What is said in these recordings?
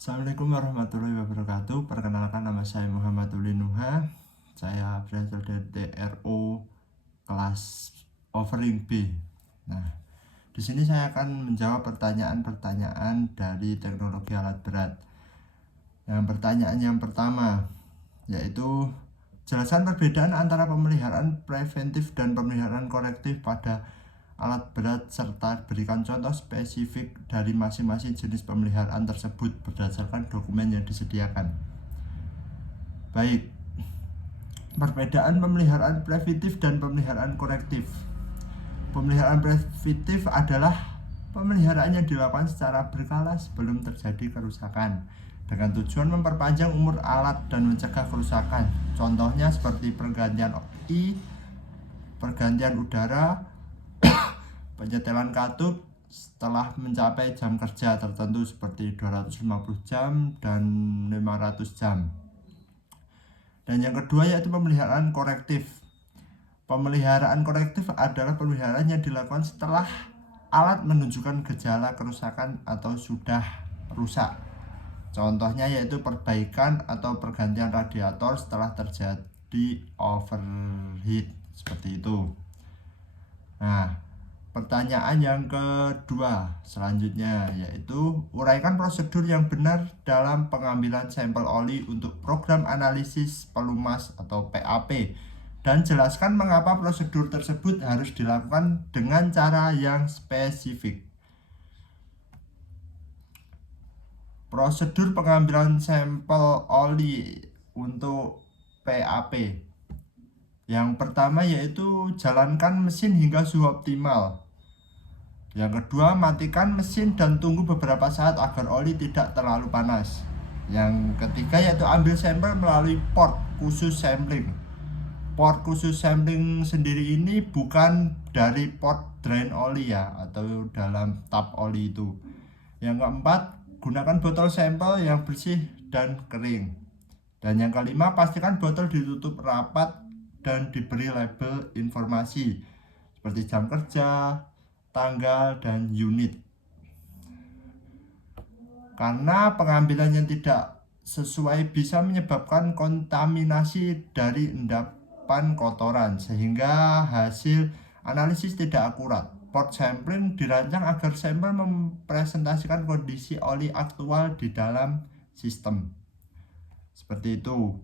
Assalamualaikum warahmatullahi wabarakatuh. Perkenalkan, nama saya Muhammad Uli Nuha. Saya berasal dari TRO kelas offering B. Nah, di sini saya akan menjawab pertanyaan-pertanyaan dari teknologi alat berat. Yang pertanyaan yang pertama yaitu jelaskan perbedaan antara pemeliharaan preventif dan pemeliharaan korektif pada alat berat serta berikan contoh spesifik dari masing-masing jenis pemeliharaan tersebut berdasarkan dokumen yang disediakan. Baik, perbedaan pemeliharaan preventif dan pemeliharaan korektif. Pemeliharaan preventif adalah pemeliharaan yang dilakukan secara berkala sebelum terjadi kerusakan dengan tujuan memperpanjang umur alat dan mencegah kerusakan. Contohnya seperti pergantian oli, pergantian udara, penyetelan katup setelah mencapai jam kerja tertentu seperti 250 jam dan 500 jam. Dan yang kedua yaitu pemeliharaan korektif. Pemeliharaan korektif adalah pemeliharaan yang dilakukan setelah alat menunjukkan gejala kerusakan atau sudah rusak. Contohnya yaitu perbaikan atau pergantian radiator setelah terjadi overheat, seperti itu. Nah, pertanyaan yang kedua selanjutnya yaitu uraikan prosedur yang benar dalam pengambilan sampel oli untuk program analisis pelumas atau PAP dan jelaskan mengapa prosedur tersebut harus dilakukan dengan cara yang spesifik. Prosedur pengambilan sampel oli untuk PAP. Yang pertama yaitu jalankan mesin hingga suhu optimal. Yang kedua, matikan mesin dan tunggu beberapa saat agar oli tidak terlalu panas. Yang ketiga yaitu ambil sampel melalui port khusus sampling. Port khusus sampling sendiri ini bukan dari port drain oli ya, atau dalam tap oli itu. Yang keempat, gunakan botol sampel yang bersih dan kering. Dan yang kelima, pastikan botol ditutup rapat dan diberi label informasi seperti jam kerja, tanggal, dan unit. Karena pengambilan yang tidak sesuai bisa menyebabkan kontaminasi dari endapan kotoran sehingga hasil analisis tidak akurat. Port sampling dirancang agar sampel mempresentasikan kondisi oli aktual di dalam sistem. Seperti itu.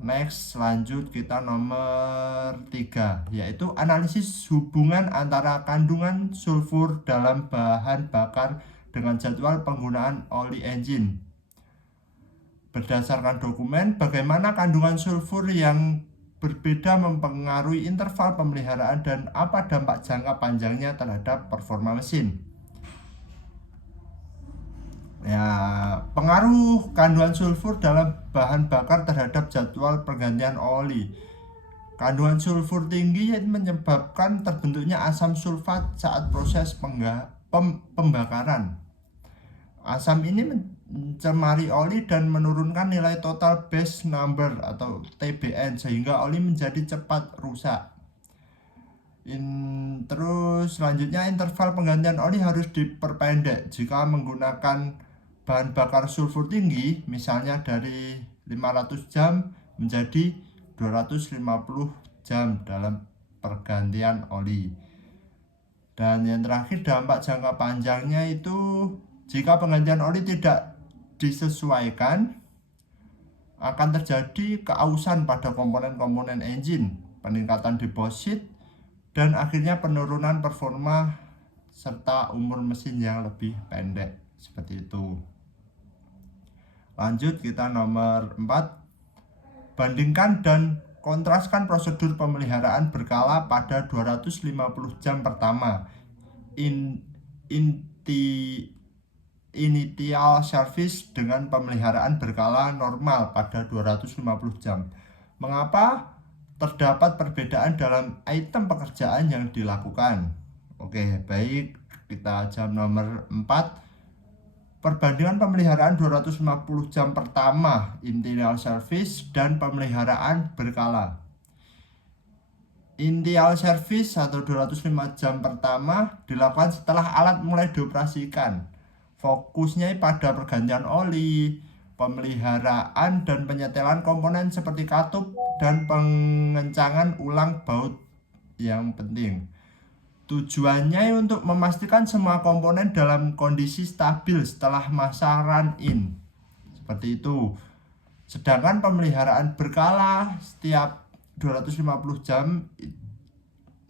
Next, lanjut kita nomor 3 yaitu analisis hubungan antara kandungan sulfur dalam bahan bakar dengan jadwal penggunaan oli engine. Berdasarkan dokumen, bagaimana kandungan sulfur yang berbeda mempengaruhi interval pemeliharaan dan apa dampak jangka panjangnya terhadap performa mesin. Ya, pengaruh kandungan sulfur dalam bahan bakar terhadap jadwal pergantian oli. Kandungan sulfur tinggi menyebabkan terbentuknya asam sulfat saat proses pembakaran. Asam ini mencemari oli dan menurunkan nilai total base number atau TBN sehingga oli menjadi cepat rusak. Terus selanjutnya interval penggantian oli harus diperpendek jika menggunakan bahan bakar sulfur tinggi, misalnya dari 500 jam menjadi 250 jam dalam pergantian oli. Dan yang terakhir, dampak jangka panjangnya itu jika penggantian oli tidak disesuaikan akan terjadi keausan pada komponen-komponen engine, peningkatan deposit, dan akhirnya penurunan performa serta umur mesin yang lebih pendek, seperti itu. Lanjut kita nomor 4. Bandingkan dan kontraskan prosedur pemeliharaan berkala pada 250 jam pertama initial service dengan pemeliharaan berkala normal pada 250 jam. Mengapa terdapat perbedaan dalam item pekerjaan yang dilakukan? Oke, baik, kita jam nomor 4. Perbandingan pemeliharaan 250 jam pertama initial service dan pemeliharaan berkala. Initial service atau 205 jam pertama dilakukan setelah alat mulai dioperasikan. Fokusnya pada pergantian oli, pemeliharaan dan penyetelan komponen seperti katup dan pengencangan ulang baut yang penting. Tujuannya untuk memastikan semua komponen dalam kondisi stabil setelah masa run-in. Seperti itu. Sedangkan pemeliharaan berkala setiap 250 jam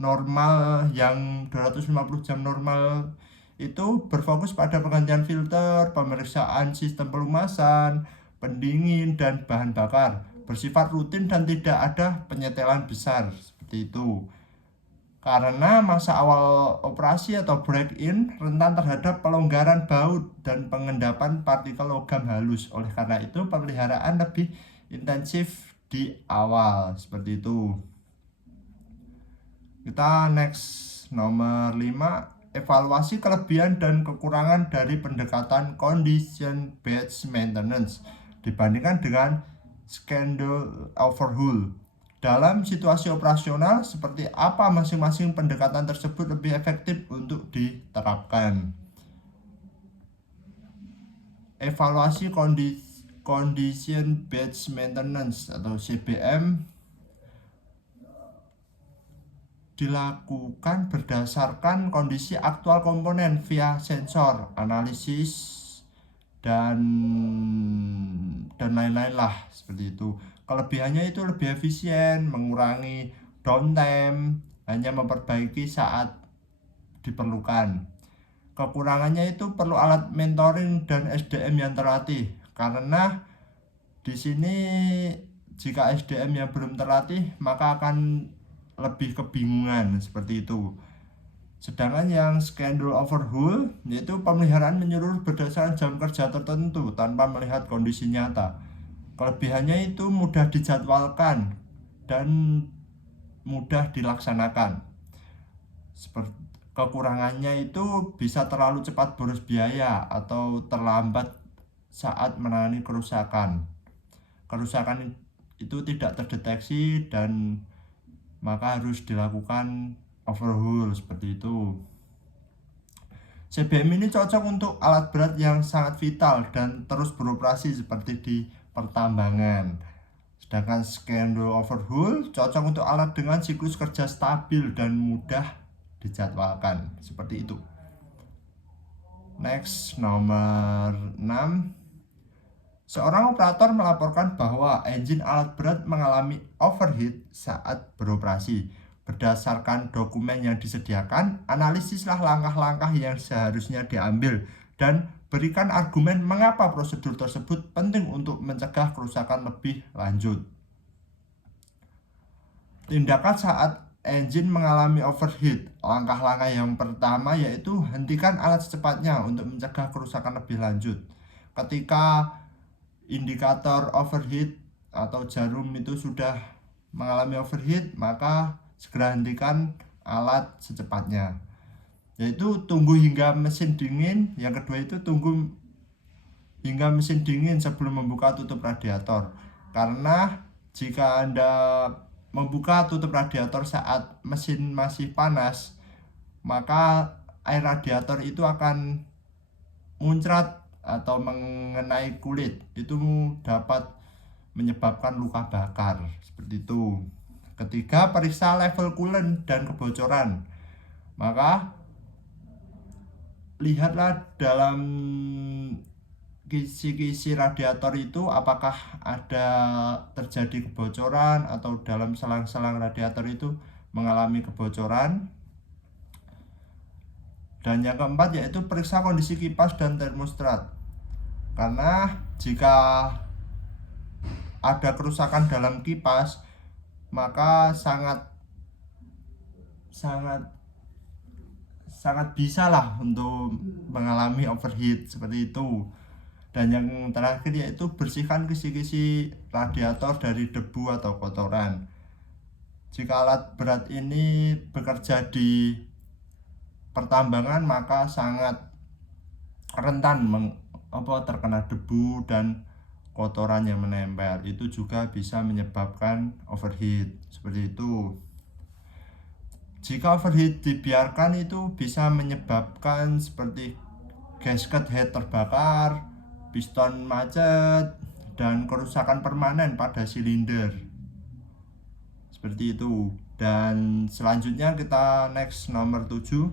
normal, yang 250 jam normal itu berfokus pada pergantian filter, pemeriksaan sistem pelumasan, pendingin, dan bahan bakar. Bersifat rutin dan tidak ada penyetelan besar, seperti itu. Karena masa awal operasi atau break-in rentan terhadap pelonggaran baut dan pengendapan partikel logam halus. Oleh karena itu, pemeliharaan lebih intensif di awal, seperti itu. Kita next, nomor 5, evaluasi kelebihan dan kekurangan dari pendekatan condition based maintenance dibandingkan dengan schedule overhaul. Dalam situasi operasional, seperti apa masing-masing pendekatan tersebut lebih efektif untuk diterapkan. Evaluasi condition based maintenance atau CBM dilakukan berdasarkan kondisi aktual komponen via sensor, analisis, dan lain-lain lah, seperti itu. Kelebihannya itu lebih efisien, mengurangi downtime, hanya memperbaiki saat diperlukan. Kekurangannya itu perlu alat mentoring dan SDM yang terlatih, karena di sini jika SDM yang belum terlatih maka akan lebih kebingungan, seperti itu. Sedangkan yang schedule overhaul yaitu pemeliharaan menyeluruh berdasarkan jam kerja tertentu tanpa melihat kondisi nyata. Kelebihannya itu mudah dijadwalkan dan mudah dilaksanakan. Kekurangannya itu bisa terlalu cepat boros biaya atau terlambat saat menangani kerusakan. Kerusakan itu tidak terdeteksi dan maka harus dilakukan overhaul, seperti itu. CBM ini cocok untuk alat berat yang sangat vital dan terus beroperasi seperti di pertambangan. Sedangkan schedule overhaul cocok untuk alat dengan siklus kerja stabil dan mudah dijadwalkan, seperti itu. Next, nomor 6. Seorang operator melaporkan bahwa engine alat berat mengalami overheat saat beroperasi. Berdasarkan dokumen yang disediakan, analisislah langkah-langkah yang seharusnya diambil dan berikan argumen mengapa prosedur tersebut penting untuk mencegah kerusakan lebih lanjut. Tindakan saat engine mengalami overheat. Langkah-langkah yang pertama yaitu hentikan alat secepatnya untuk mencegah kerusakan lebih lanjut. Ketika indikator overheat atau jarum itu sudah mengalami overheat, maka segera hentikan alat secepatnya. Yaitu tunggu hingga mesin dingin. Yang kedua itu tunggu hingga mesin dingin sebelum membuka tutup radiator. Karena jika Anda membuka tutup radiator saat mesin masih panas, maka air radiator itu akan muncrat atau mengenai kulit, itu dapat menyebabkan luka bakar, seperti itu. Ketiga, periksa level coolant dan kebocoran. Maka lihatlah dalam kisi-kisi radiator itu apakah ada terjadi kebocoran atau dalam selang-selang radiator itu mengalami kebocoran. Dan yang keempat yaitu periksa kondisi kipas dan termostat. Karena jika ada kerusakan dalam kipas, maka sangat bisa lah untuk mengalami overheat, seperti itu. Dan yang terakhir yaitu bersihkan kisi-kisi radiator dari debu atau kotoran. Jika alat berat ini bekerja di pertambangan maka sangat rentan terkena debu dan kotoran yang menempel. Itu juga bisa menyebabkan overheat, seperti itu. Jika overheat dibiarkan itu bisa menyebabkan seperti gasket head terbakar, piston macet, dan kerusakan permanen pada silinder. Seperti itu. Dan selanjutnya kita next nomor 7.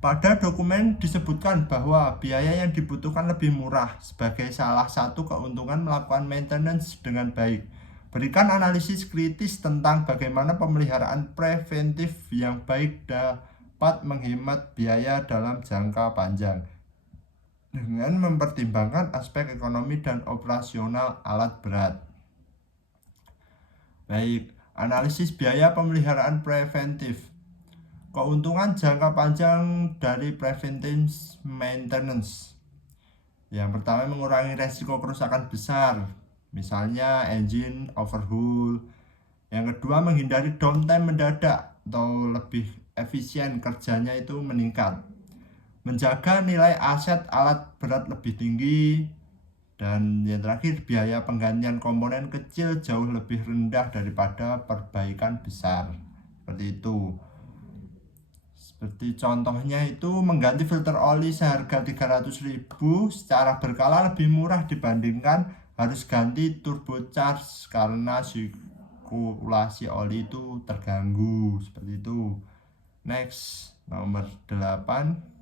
Pada dokumen disebutkan bahwa biaya yang dibutuhkan lebih murah sebagai salah satu keuntungan melakukan maintenance dengan baik. Berikan analisis kritis tentang bagaimana pemeliharaan preventif yang baik dapat menghemat biaya dalam jangka panjang dengan mempertimbangkan aspek ekonomi dan operasional alat berat. Baik, analisis biaya pemeliharaan preventif. Keuntungan jangka panjang dari preventive maintenance. Yang pertama, mengurangi resiko kerusakan besar, misalnya engine overhaul. Yang kedua, menghindari downtime mendadak atau lebih efisien kerjanya itu meningkat. Menjaga nilai aset alat berat lebih tinggi. Dan yang terakhir, biaya penggantian komponen kecil jauh lebih rendah daripada perbaikan besar. Seperti itu. Seperti contohnya itu mengganti filter oli seharga 300.000 secara berkala lebih murah dibandingkan harus ganti turbocharge karena sirkulasi oli itu terganggu. Seperti itu. Next, nomor 8.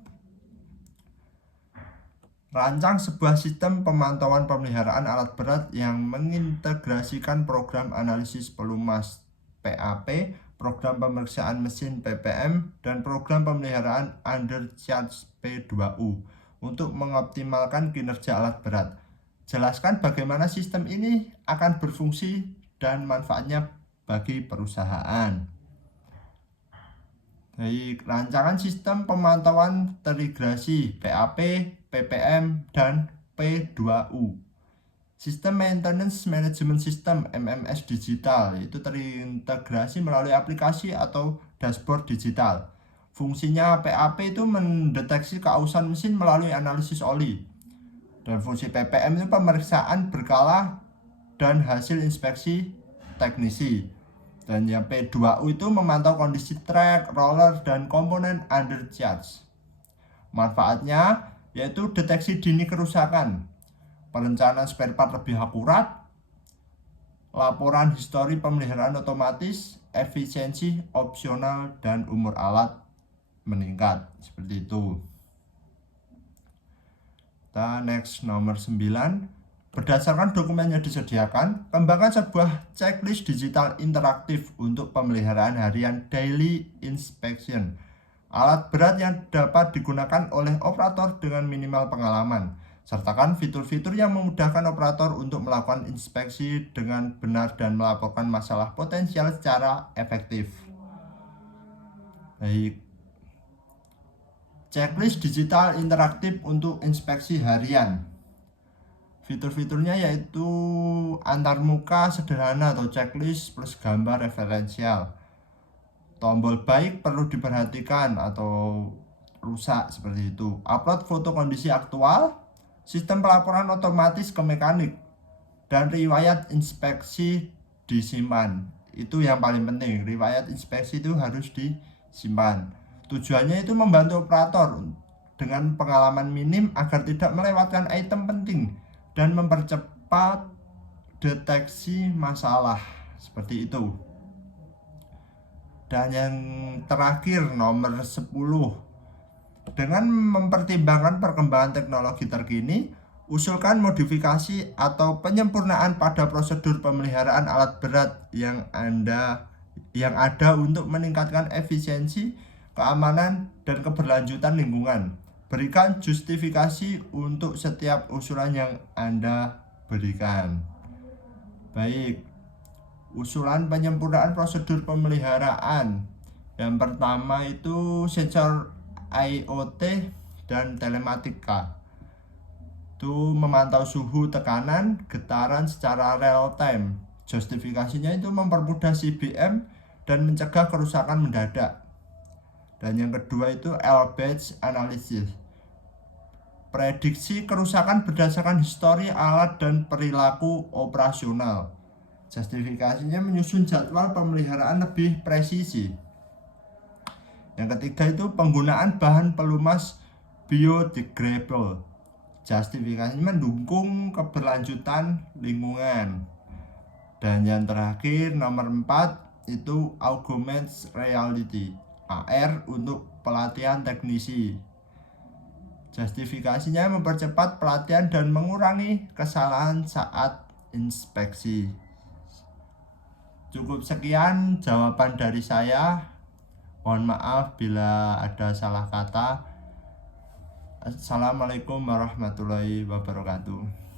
Rancang sebuah sistem pemantauan pemeliharaan alat berat yang mengintegrasikan program analisis pelumas PAP, program pemeriksaan mesin PPM, dan program pemeliharaan undercharge P2U untuk mengoptimalkan kinerja alat berat. Jelaskan bagaimana sistem ini akan berfungsi dan manfaatnya bagi perusahaan. Baik, rancangan sistem pemantauan terintegrasi PAP, PPM, dan P2U. Sistem Maintenance Management System MMS digital itu terintegrasi melalui aplikasi atau dashboard digital. Fungsinya PAP itu mendeteksi keausan mesin melalui analisis oli. Dan fungsi PPM itu pemeriksaan berkala dan hasil inspeksi teknisi. Dan yang P2U itu memantau kondisi track, roller, dan komponen undercharge. Manfaatnya yaitu deteksi dini kerusakan, perencanaan spare part lebih akurat, laporan histori pemeliharaan otomatis, efisiensi opsional, dan umur alat meningkat. Seperti itu. Kita next nomor 9. Berdasarkan dokumen yang disediakan, kembangkan sebuah checklist digital interaktif untuk pemeliharaan harian daily inspection alat berat yang dapat digunakan oleh operator dengan minimal pengalaman. Sertakan fitur-fitur yang memudahkan operator untuk melakukan inspeksi dengan benar dan melaporkan masalah potensial secara efektif. Baik. Checklist digital interaktif untuk inspeksi harian. Fitur-fiturnya yaitu antarmuka sederhana atau checklist plus gambar referensial. Tombol baik perlu diperhatikan atau rusak seperti itu. Upload foto kondisi aktual, sistem pelaporan otomatis ke mekanik, dan riwayat inspeksi disimpan. Itu yang paling penting, riwayat inspeksi itu harus disimpan. Tujuannya itu membantu operator dengan pengalaman minim agar tidak melewatkan item penting dan mempercepat deteksi masalah. Seperti itu. Dan yang terakhir nomor 10. Dengan mempertimbangkan perkembangan teknologi terkini, usulkan modifikasi atau penyempurnaan pada prosedur pemeliharaan alat berat yang ada untuk meningkatkan efisiensi, keamanan, dan keberlanjutan lingkungan. Berikan justifikasi untuk setiap usulan yang Anda berikan. Baik, usulan penyempurnaan prosedur pemeliharaan. Yang pertama itu sensor IoT dan telematika. Itu memantau suhu, tekanan, getaran secara real time. Justifikasinya itu mempermudah CBM dan mencegah kerusakan mendadak. Dan yang kedua itu L-batch analysis. Prediksi kerusakan berdasarkan histori alat dan perilaku operasional. Justifikasinya menyusun jadwal pemeliharaan lebih presisi. Yang ketiga itu penggunaan bahan pelumas biodegradable. Justifikasinya mendukung keberlanjutan lingkungan. Dan yang terakhir nomor 4 itu augmented reality AR untuk pelatihan teknisi. Justifikasinya mempercepat pelatihan dan mengurangi kesalahan saat inspeksi. Cukup sekian jawaban dari saya. Mohon maaf bila ada salah kata. Assalamualaikum warahmatullahi wabarakatuh.